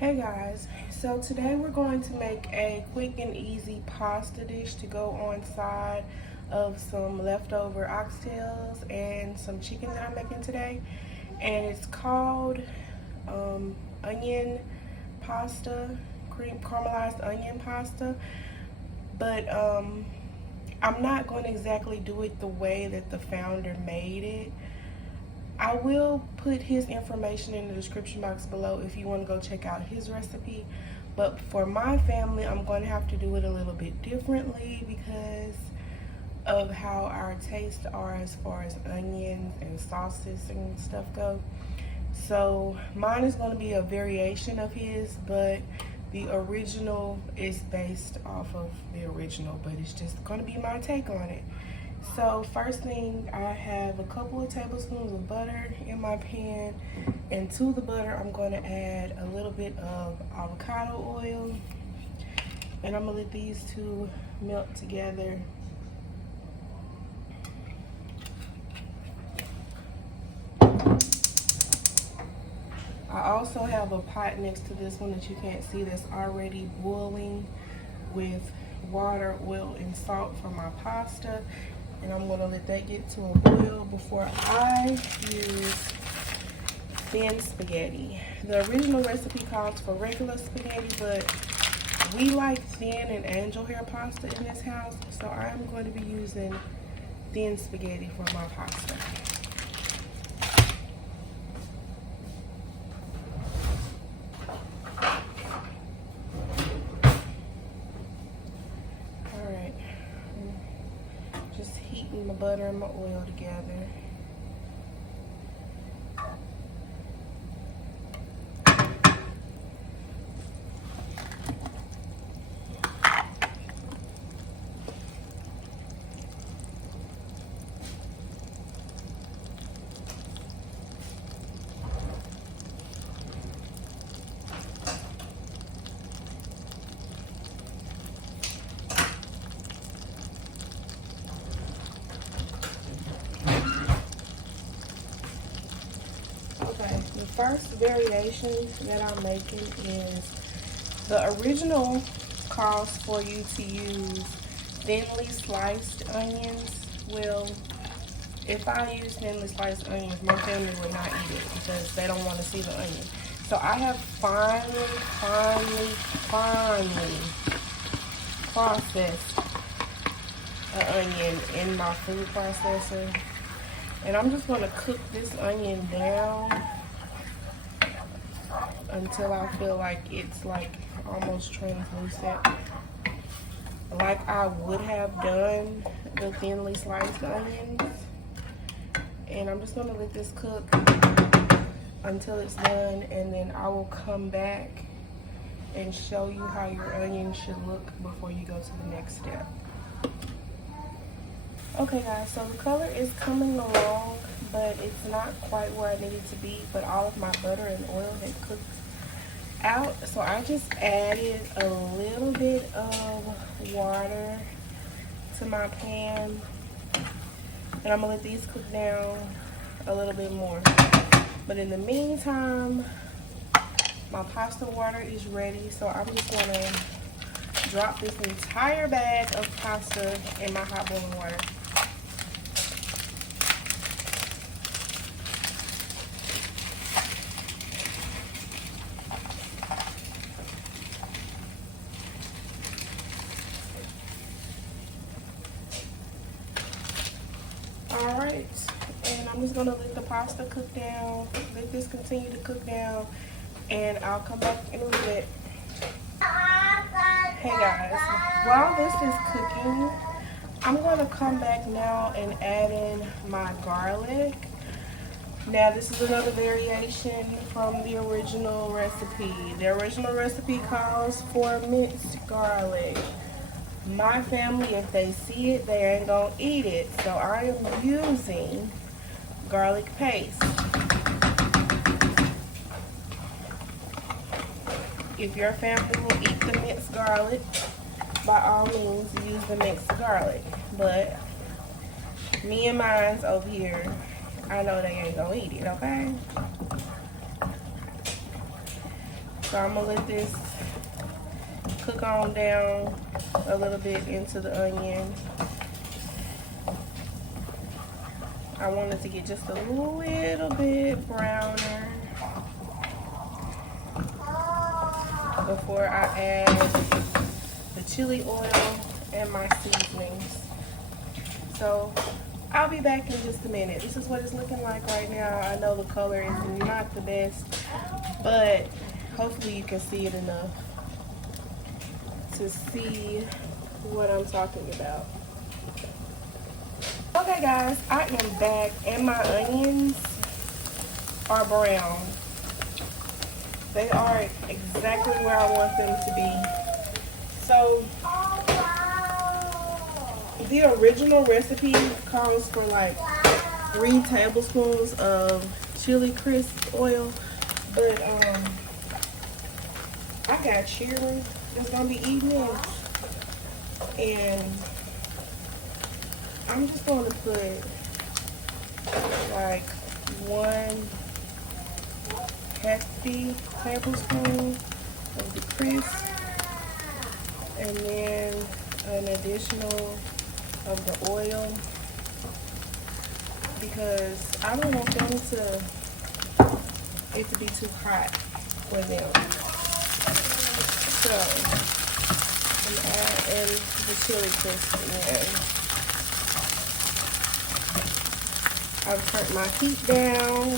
Hey guys, so today we're going to make a quick and easy pasta dish to go on side of some leftover oxtails and some chicken that I'm making today. And it's called onion pasta, cream caramelized onion pasta. But I'm not going to exactly do it the way that the founder made it. I will put his information in the description box below if you want to go check out his recipe. But for my family, I'm going to have to do it a little bit differently because of how our tastes are as far as onions and sauces and stuff go. So mine is going to be a variation of his, but the original is based off of the original, but it's just going to be my take on it. So first thing, I have a couple of tablespoons of butter in my pan, and to the butter I'm going to add a little bit of avocado oil, and I'm going to let these two melt together. I also have a pot next to this one that you can't see that's already boiling with water, oil, and salt for my pasta. And I'm going to let that get to a boil before I use thin spaghetti. The original recipe calls for regular spaghetti, but we like thin and angel hair pasta in this house, so I am going to be using thin spaghetti for my pasta. Alright. Just heating my butter and my oil together. Okay, the first variation that I'm making is the original calls for you to use thinly sliced onions. Well, if I use thinly sliced onions, my family would not eat it because they don't want to see the onion. So I have finely processed an onion in my food processor. And I'm just going to cook this onion down until I feel like it's like almost translucent, like I would have done the thinly sliced onions. And I'm just going to let this cook until it's done, and then I will come back and show you how your onion should look before you go to the next step. Okay guys, so the color is coming along, but it's not quite where I need it to be, but all of my butter and oil had cooked out. So I just added a little bit of water to my pan, and I'm gonna let these cook down a little bit more. But in the meantime, my pasta water is ready, so I'm just gonna drop this entire bag of pasta in my hot boiling water. Alright, and I'm just going to let the pasta cook down, let this continue to cook down, and I'll come back in a little bit. Hey guys, while this is cooking, I'm going to come back now and add in my garlic. Now this is another variation from the original recipe. The original recipe calls for minced garlic. My family, if they see it, they ain't gonna eat it. So I am using garlic paste. If your family will eat the minced garlic, by all means use the minced garlic. But me and mine's over here, I know they ain't gonna eat it, okay? So I'm gonna let this cook on down a little bit into the onion. I want it to get just a little bit browner before I add the chili oil and my seasonings. So I'll be back in just a minute. This is what it's looking like right now. I know the color is not the best, but hopefully you can see it enough to see what I'm talking about. Okay guys, I am back and my onions are brown. They are exactly where I want them to be. So the original recipe calls for like 3 tablespoons of chili crisp oil, but I got Chelin that's gonna be eating it, and I'm just going to put like 1 hefty tablespoon of the crisp, and then an additional of the oil, because I don't want it to be too hot for them. So I'm adding the chili crisp in. I've turned my heat down.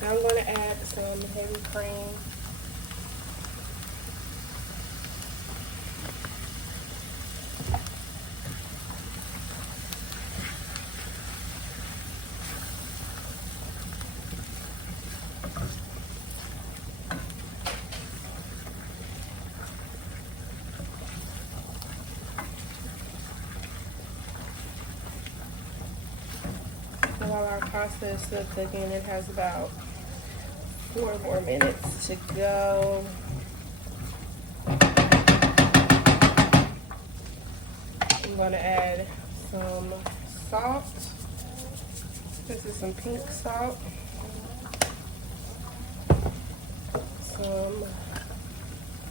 Now I'm going to add some heavy cream. While our pasta is still cooking, it has about 4 more minutes to go. I'm going to add some salt. This is some pink salt. Some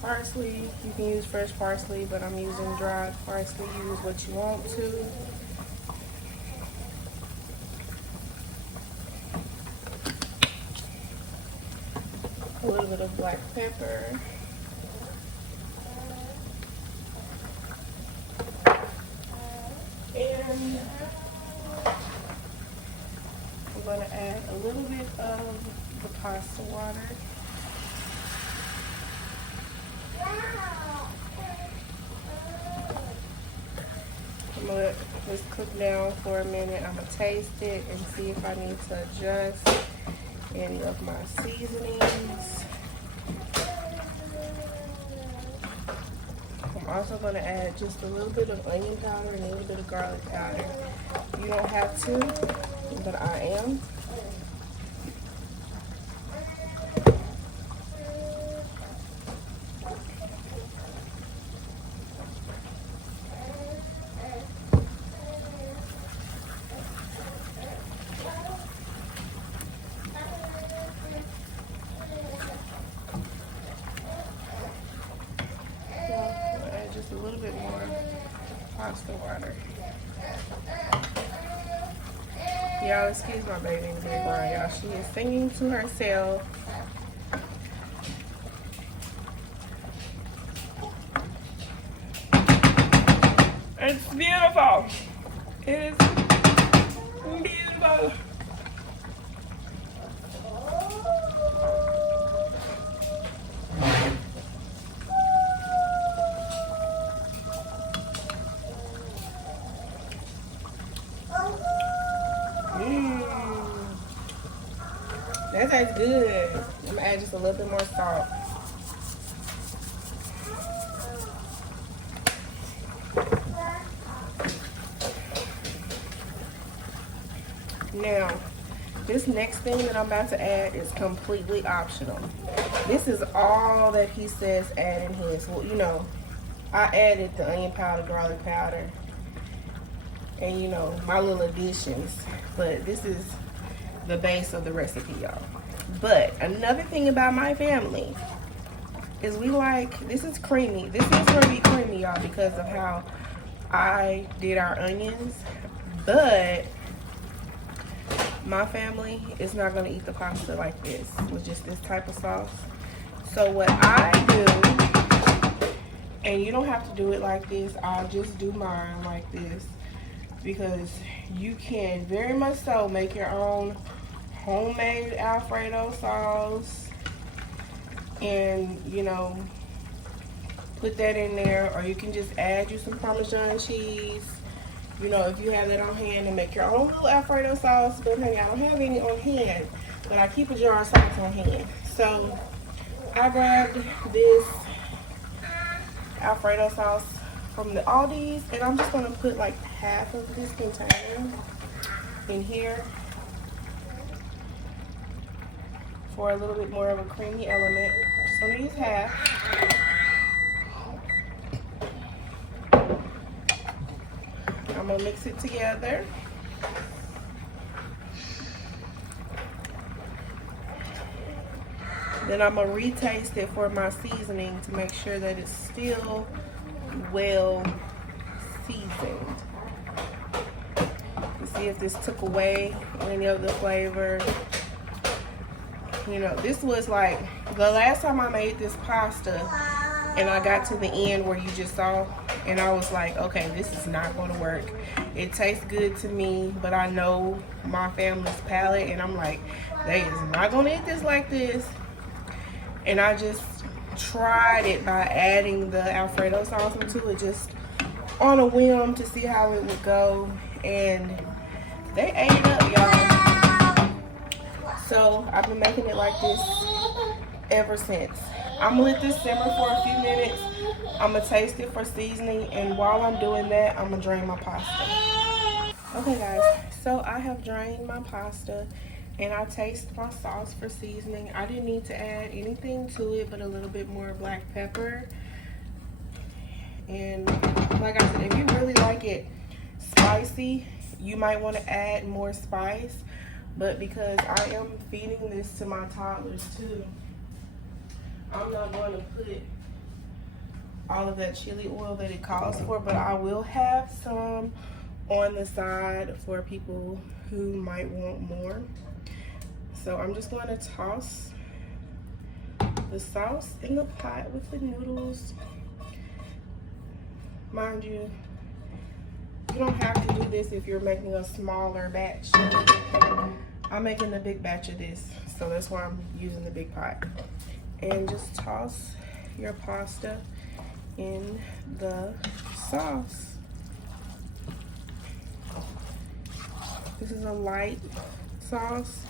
parsley. You can use fresh parsley, but I'm using dried parsley. Use what you want to. A little bit of black pepper. And I'm going to add a little bit of the pasta water. I'm going to let this cook down for a minute. I'm going to taste it and see if I need to adjust any of my seasonings. I'm also going to add just a little bit of onion powder and a little bit of garlic powder. You don't have to, but I am. Just a little bit more pasta water. Y'all, excuse my baby in the background, y'all. She is singing to herself. It's beautiful. It is beautiful. That tastes good. I'm gonna add just a little bit more salt. Now, this next thing that I'm about to add is completely optional. This is all that he says add in his. Well, you know, I added the onion powder, garlic powder, and, you know, my little additions. But this is the base of the recipe, y'all. But another thing about my family is we like, this is creamy. This is going to be creamy, y'all, because of how I did our onions. But my family is not going to eat the pasta like this with just this type of sauce. So what I do, and you don't have to do it like this, I'll just do mine like this, because you can very much so make your own homemade Alfredo sauce and, you know, put that in there, or you can just add you some Parmesan cheese, you know, if you have that on hand, and make your own little Alfredo sauce. But honey, I don't have any on hand, but I keep a jar of sauce on hand. So I grabbed this Alfredo sauce from the Aldi's, and I'm just gonna put like half of this container in here for a little bit more of a creamy element. Just gonna use half. I'm gonna mix it together. Then I'm gonna retaste it for my seasoning to make sure that it's still well seasoned. To see if this took away any of the flavor. You know, this was like the last time I made this pasta, and I got to the end where you just saw, and I was like, okay, this is not going to work. It tastes good to me, but I know my family's palate, and I'm like, they is not going to eat this like this. And I just tried it by adding the Alfredo sauce into it, just on a whim, to see how it would go, and they ate it up, y'all. So I've been making it like this ever since. I'm gonna let this simmer for a few minutes. I'm gonna taste it for seasoning, and while I'm doing that, I'm gonna drain my pasta. Okay guys, so I have drained my pasta, and I taste my sauce for seasoning. I didn't need to add anything to it but a little bit more black pepper. And like I said, if you really like it spicy, you might want to add more spice. But because I am feeding this to my toddlers too, I'm not going to put all of that chili oil that it calls for, but I will have some on the side for people who might want more. So I'm just going to toss the sauce in the pot with the noodles. Mind you, you don't have to do this if you're making a smaller batch. I'm making a big batch of this, so that's why I'm using the big pot. And just toss your pasta in the sauce. This is a light sauce,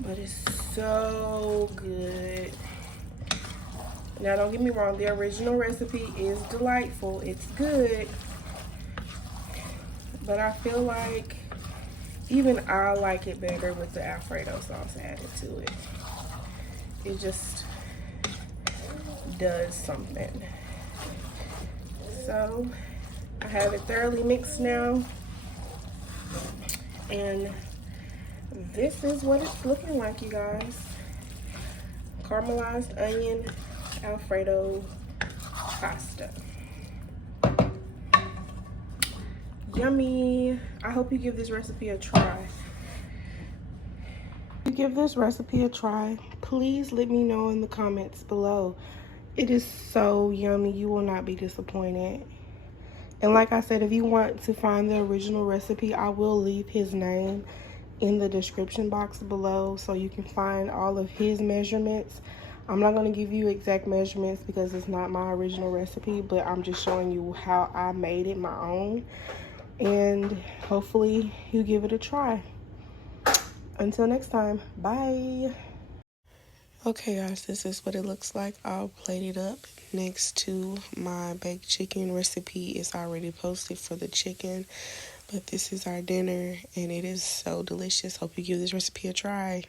but it's so good. Now don't get me wrong, the original recipe is delightful, it's good, but I feel like even I like it better with the Alfredo sauce added to it. It just does something. So I have it thoroughly mixed now, and this is what it's looking like, you guys. Caramelized onion Alfredo pasta. Yummy. I hope you give this recipe a try. If you give this recipe a try, please let me know in the comments below. It is so yummy. You will not be disappointed. And like I said, if you want to find the original recipe, I will leave his name in the description box below so you can find all of his measurements. I'm not going to give you exact measurements because it's not my original recipe, but I'm just showing you how I made it my own. And hopefully you give it a try. Until next time, bye. Okay guys, this is what it looks like all plated up next to my baked chicken recipe. Is already posted for the chicken, but this is our dinner and it is so delicious. Hope you give this recipe a try.